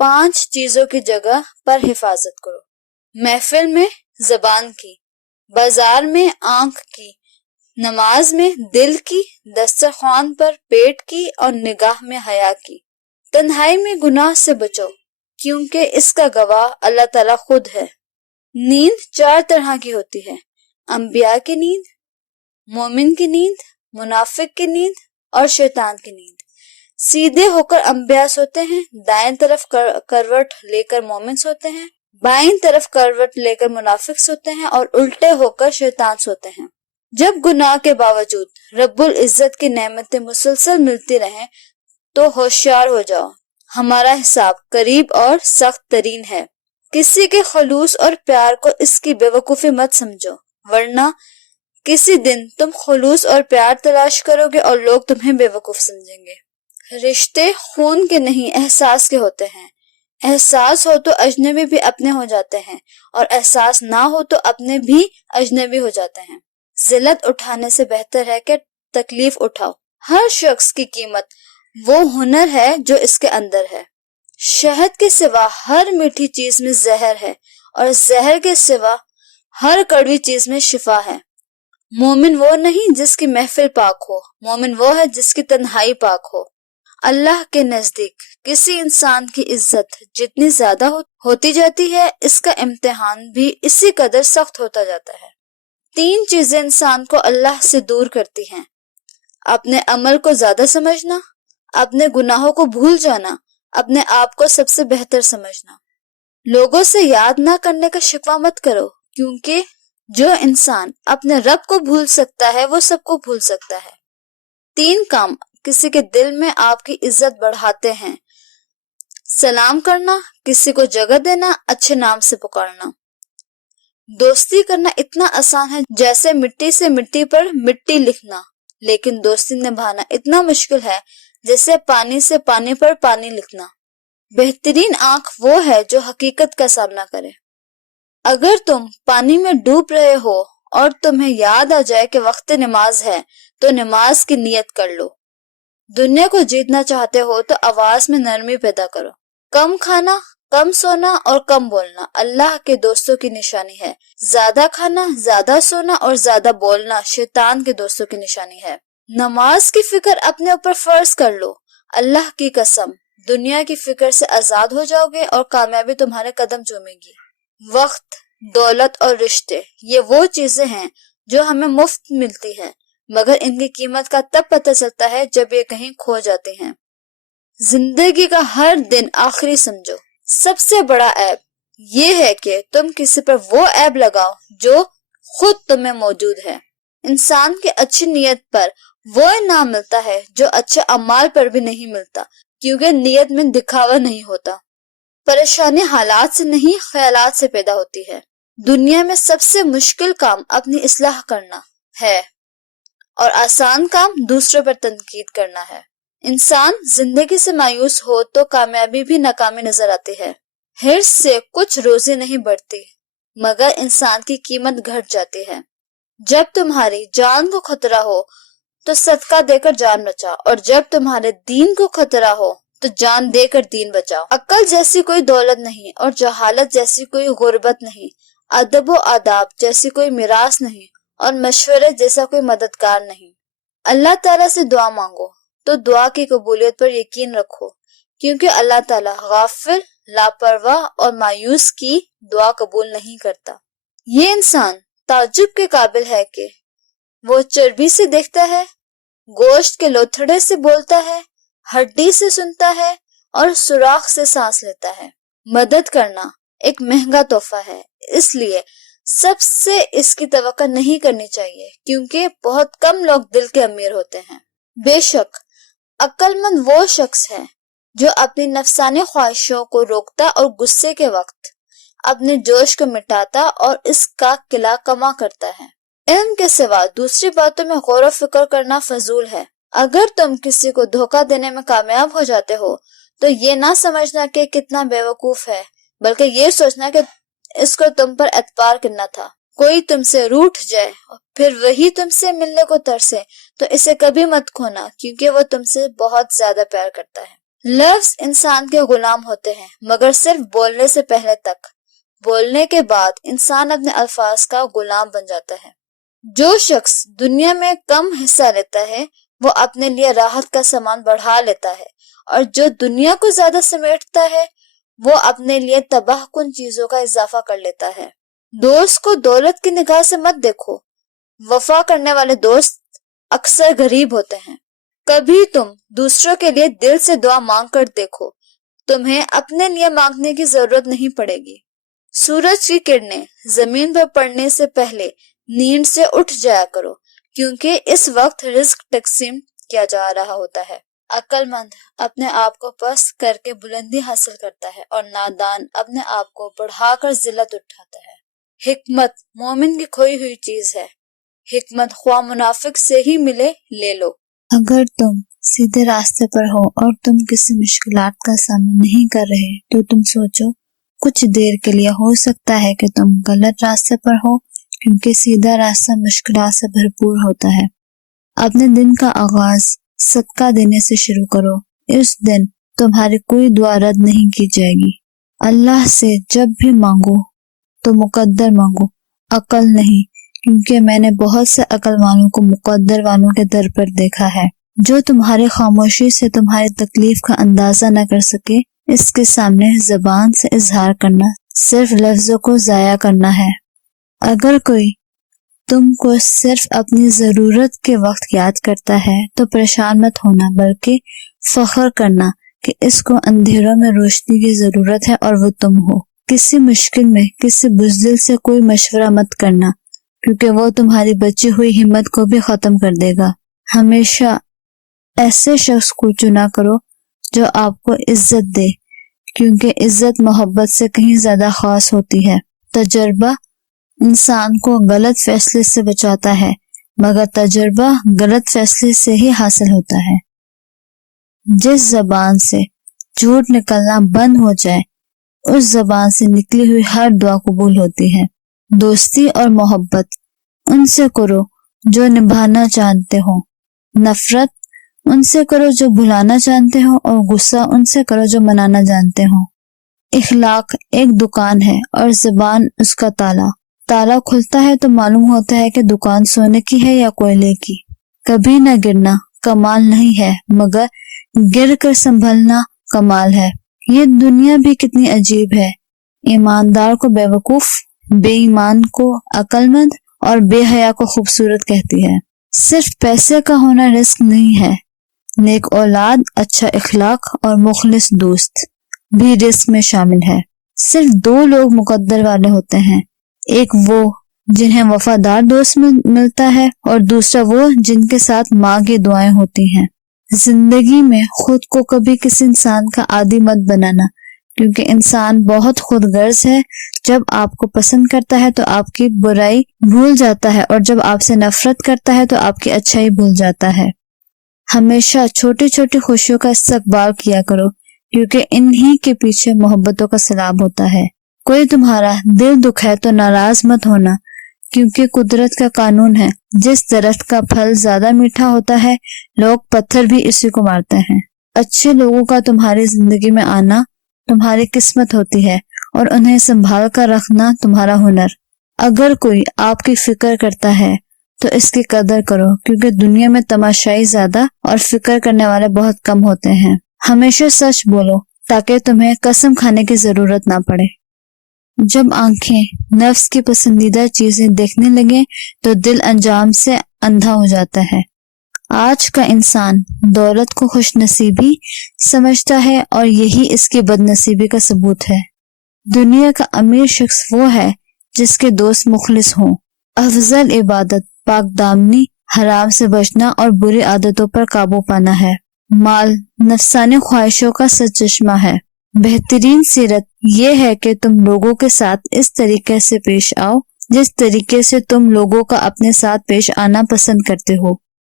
5 چیزوں کی جگہ پر حفاظت کرو۔ محفل میں زبان کی، بازار میں آنکھ کی، نماز میں دل کی، دسترخوان پر پیٹ کی اور نگاہ میں حیا کی۔ تنہائی میں گناہ سے بچو کیونکہ اس کا گواہ اللہ تعالیٰ خود ہے۔ نیند 4 طرح کی ہوتی ہے: انبیاء کی نیند، مومن کی نیند، منافق کی نیند اور شیطان کی نیند۔ سیدھے ہو کر انبیاء سوتے ہیں، دائیں طرف کروٹ لے کر مومن سوتے ہیں، بائیں طرف کروٹ لے کر منافق سوتے ہیں اور الٹے ہو کر شیطان سوتے ہیں۔ جب گناہ کے باوجود رب العزت کی نعمتیں مسلسل ملتی رہیں تو ہوشیار ہو جاؤ، ہمارا حساب قریب اور سخت ترین ہے۔ کسی کے خلوص اور پیار کو اس کی بے وقوفی مت سمجھو، ورنہ کسی دن تم خلوص اور پیار تلاش کرو گے اور لوگ تمہیں بے وقوف سمجھیں گے۔ رشتے خون کے نہیں احساس کے ہوتے ہیں۔ احساس ہو تو اجنبی بھی اپنے ہو جاتے ہیں اور احساس نہ ہو تو اپنے بھی اجنبی ہو جاتے ہیں۔ ذلت اٹھانے سے بہتر ہے کہ تکلیف اٹھاؤ۔ ہر شخص کی قیمت وہ ہنر ہے جو اس کے اندر ہے۔ شہد کے سوا ہر میٹھی چیز میں زہر ہے اور زہر کے سوا ہر کڑوی چیز میں شفا ہے۔ مومن وہ نہیں جس کی محفل پاک ہو، مومن وہ ہے جس کی تنہائی پاک ہو۔ اللہ کے نزدیک کسی انسان کی عزت جتنی زیادہ ہوتی جاتی ہے، اس کا امتحان بھی اسی قدر سخت ہوتا جاتا ہے۔ 3 چیزیں انسان کو اللہ سے دور کرتی ہیں: اپنے عمل کو زیادہ سمجھنا، اپنے گناہوں کو بھول جانا، اپنے آپ کو سب سے بہتر سمجھنا۔ لوگوں سے یاد نہ کرنے کا شکوہ مت کرو، کیونکہ جو انسان اپنے رب کو بھول سکتا ہے وہ سب کو بھول سکتا ہے۔ 3 کام کسی کے دل میں آپ کی عزت بڑھاتے ہیں: سلام کرنا، کسی کو جگہ دینا، اچھے نام سے پکارنا۔ دوستی کرنا اتنا آسان ہے جیسے مٹی سے مٹی پر مٹی لکھنا، لیکن دوستی نبھانا اتنا مشکل ہے جیسے پانی سے پانی پر پانی لکھنا۔ بہترین آنکھ وہ ہے جو حقیقت کا سامنا کرے۔ اگر تم پانی میں ڈوب رہے ہو اور تمہیں یاد آ جائے کہ وقت نماز ہے تو نماز کی نیت کر لو۔ دنیا کو جیتنا چاہتے ہو تو آواز میں نرمی پیدا کرو۔ کم کھانا، کم سونا اور کم بولنا اللہ کے دوستوں کی نشانی ہے۔ زیادہ کھانا، زیادہ سونا اور زیادہ بولنا شیطان کے دوستوں کی نشانی ہے۔ نماز کی فکر اپنے اوپر فرض کر لو، اللہ کی قسم دنیا کی فکر سے آزاد ہو جاؤ گے اور کامیابی تمہارے قدم چومے گی۔ وقت، دولت اور رشتے یہ وہ چیزیں ہیں جو ہمیں مفت ملتی ہیں، مگر ان کی قیمت کا تب پتہ چلتا ہے جب یہ کہیں کھو جاتے ہیں۔ زندگی کا ہر دن آخری سمجھو۔ سب سے بڑا عیب یہ ہے کہ تم کسی پر وہ عیب لگاؤ جو خود تمہیں موجود ہے۔ انسان کی اچھی نیت پر وہ انعام ملتا ہے جو اچھے اعمال پر بھی نہیں ملتا، کیونکہ نیت میں دکھاوا نہیں ہوتا۔ پریشانی حالات سے نہیں، خیالات سے پیدا ہوتی ہے۔ دنیا میں سب سے مشکل کام اپنی اصلاح کرنا ہے اور آسان کام دوسروں پر تنقید کرنا ہے۔ انسان زندگی سے مایوس ہو تو کامیابی بھی ناکامی نظر آتی ہے۔ حرص سے کچھ روزی نہیں بڑھتی، مگر انسان کی قیمت گھٹ جاتی ہے۔ جب تمہاری جان کو خطرہ ہو تو صدقہ دے کر جان بچاؤ، اور جب تمہارے دین کو خطرہ ہو تو جان دے کر دین بچاؤ۔ عقل جیسی کوئی دولت نہیں اور جہالت جیسی کوئی غربت نہیں، ادب و آداب جیسی کوئی میراث نہیں اور مشورے جیسا کوئی مددگار نہیں۔ اللہ تعالیٰ سے دعا مانگو تو دعا کی قبولیت پر یقین رکھو، کیونکہ اللہ تعالیٰ غافل، لاپرواہ اور مایوس کی دعا قبول نہیں کرتا۔ یہ انسان تعجب کے قابل ہے کہ وہ چربی سے دیکھتا ہے، گوشت کے لوتھڑے سے بولتا ہے، ہڈی سے سنتا ہے اور سوراخ سے سانس لیتا ہے۔ مدد کرنا ایک مہنگا تحفہ ہے، اس لیے سب سے اس کی توقع نہیں کرنی چاہیے، کیونکہ بہت کم لوگ دل کے امیر ہوتے ہیں۔ بے شک عقل مند وہ شخص ہے جو اپنی نفسانی خواہشوں کو روکتا اور غصے کے وقت اپنے جوش کو مٹاتا اور اس کا قلع کما کرتا ہے۔ علم کے سوا دوسری باتوں میں غور و فکر کرنا فضول ہے۔ اگر تم کسی کو دھوکہ دینے میں کامیاب ہو جاتے ہو تو یہ نہ سمجھنا کہ کتنا بے وقوف ہے، بلکہ یہ سوچنا کہ اس کو تم پر اعتبار کرنا تھا۔ کوئی تم سے روٹھ جائے اور پھر وہی تم سے ملنے کو ترسے تو اسے کبھی مت کھونا، کیونکہ وہ تم سے بہت زیادہ پیار کرتا ہے۔ لفظ انسان کے غلام ہوتے ہیں مگر صرف بولنے سے پہلے تک، بولنے کے بعد انسان اپنے الفاظ کا غلام بن جاتا ہے۔ جو شخص دنیا میں کم حصہ لیتا ہے وہ اپنے لیے راحت کا سامان بڑھا لیتا ہے، اور جو دنیا کو زیادہ سمیٹتا ہے وہ اپنے لیے تباہ کن چیزوں کا اضافہ کر لیتا ہے۔ دوست کو دولت کی نگاہ سے مت دیکھو، وفا کرنے والے دوست اکثر غریب ہوتے ہیں۔ کبھی تم دوسروں کے لیے دل سے دعا مانگ کر دیکھو، تمہیں اپنے لیے مانگنے کی ضرورت نہیں پڑے گی۔ سورج کی کرنیں زمین پر پڑنے سے پہلے نیند سے اٹھ جایا کرو، کیونکہ اس وقت رزق تقسیم کیا جا رہا ہوتا ہے۔ عقل مند اپنے آپ کو پست کر کے بلندی حاصل کرتا ہے، اور نادان اپنے آپ کو بڑھا کر ذلت اٹھاتا ہے۔ حکمت مومن کی کھوئی ہوئی چیز ہے، حکمت خواہ منافق سے ہی ملے لے لو۔ اگر تم سیدھے راستے پر ہو اور تم کسی مشکلات کا سامنا نہیں کر رہے تو تم سوچو، کچھ دیر کے لیے ہو سکتا ہے کہ تم غلط راستے پر ہو، کیونکہ سیدھا راستہ مشکلات سے بھرپور ہوتا ہے۔ اپنے دن کا آغاز صدقہ دینے سے شروع کرو، اس دن تمہاری کوئی دعا رد نہیں کی جائے گی۔ اللہ سے جب بھی مانگو تو مقدر مانگو، عقل نہیں، کیونکہ میں نے بہت سے عقل والوں کو مقدر والوں کے در پر دیکھا ہے۔ جو تمہاری خاموشی سے تمہاری تکلیف کا اندازہ نہ کر سکے، اس کے سامنے زبان سے اظہار کرنا صرف لفظوں کو ضائع کرنا ہے۔ اگر کوئی تم کو صرف اپنی ضرورت کے وقت یاد کرتا ہے تو پریشان مت ہونا، بلکہ فخر کرنا کہ اس کو اندھیروں میں روشنی کی ضرورت ہے اور وہ تم ہو۔ کسی مشکل میں کسی بزدل سے کوئی مشورہ مت کرنا، کیونکہ وہ تمہاری بچی ہوئی ہمت کو بھی ختم کر دے گا۔ ہمیشہ ایسے شخص کو چنا کرو جو آپ کو عزت دے، کیونکہ عزت محبت سے کہیں زیادہ خاص ہوتی ہے۔ تجربہ انسان کو غلط فیصلے سے بچاتا ہے، مگر تجربہ غلط فیصلے سے ہی حاصل ہوتا ہے۔ جس زبان سے جھوٹ نکلنا بند ہو جائے، اس زبان سے نکلی ہوئی ہر دعا قبول ہوتی ہے۔ دوستی اور محبت ان سے کرو جو نبھانا چاہتے ہو، نفرت ان سے کرو جو بھلانا جانتے ہو، اور غصہ ان سے کرو جو منانا جانتے ہو۔ اخلاق ایک دکان ہے اور زبان اس کا تالا۔ تالا کھلتا ہے تو معلوم ہوتا ہے کہ دکان سونے کی ہے یا کوئلے کی۔ کبھی نہ گرنا کمال نہیں ہے، مگر گر کر سنبھلنا کمال ہے۔ یہ دنیا بھی کتنی عجیب ہے، ایماندار کو بے وقوف، بے ایمان کو عقل مند، اور بے حیا کو خوبصورت کہتی ہے۔ صرف پیسے کا ہونا رزق نہیں ہے، نیک اولاد، اچھا اخلاق اور مخلص دوست بھی رزق میں شامل ہے۔ صرف دو لوگ مقدر والے ہوتے ہیں، ایک وہ جنہیں وفادار دوست ملتا ہے، اور دوسرا وہ جن کے ساتھ ماں کی دعائیں ہوتی ہیں۔ زندگی میں خود کو کبھی کسی انسان کا عادی مت بنانا، کیونکہ انسان بہت خود غرض ہے۔ جب آپ کو پسند کرتا ہے تو آپ کی برائی بھول جاتا ہے، اور جب آپ سے نفرت کرتا ہے تو آپ کی اچھائی بھول جاتا ہے۔ ہمیشہ چھوٹی چھوٹی خوشیوں کا استقبال کیا کرو، کیونکہ انہی کے پیچھے محبتوں کا سیلاب ہوتا ہے۔ کوئی تمہارا دل دکھائے تو ناراض مت ہونا، کیونکہ قدرت کا قانون ہے، جس درخت کا پھل زیادہ میٹھا ہوتا ہے، لوگ پتھر بھی اسی کو مارتے ہیں۔ اچھے لوگوں کا تمہاری زندگی میں آنا تمہاری قسمت ہوتی ہے، اور انہیں سنبھال کر رکھنا تمہارا ہنر۔ اگر کوئی آپ کی فکر کرتا ہے تو اس کی قدر کرو، کیونکہ دنیا میں تماشائی زیادہ اور فکر کرنے والے بہت کم ہوتے ہیں۔ ہمیشہ سچ بولو تاکہ تمہیں قسم کھانے کی ضرورت نہ پڑے۔ جب آنکھیں نفس کی پسندیدہ چیزیں دیکھنے لگیں تو دل انجام سے اندھا ہو جاتا ہے۔ آج کا انسان دولت کو خوش نصیبی سمجھتا ہے، اور یہی اس کی بد نصیبی کا ثبوت ہے۔ دنیا کا امیر شخص وہ ہے جس کے دوست مخلص ہوں۔ افضل عبادت پاک دامنی، حرام سے بچنا اور بری عادتوں پر قابو پانا ہے۔ مال نفسانی خواہشوں کا سرچشمہ ہے۔ بہترین سیرت یہ ہے کہ تم لوگوں کے ساتھ اس طریقے سے پیش آؤ جس طریقے سے تم لوگوں کا اپنے ساتھ پیش آنا پسند کرتے ہو۔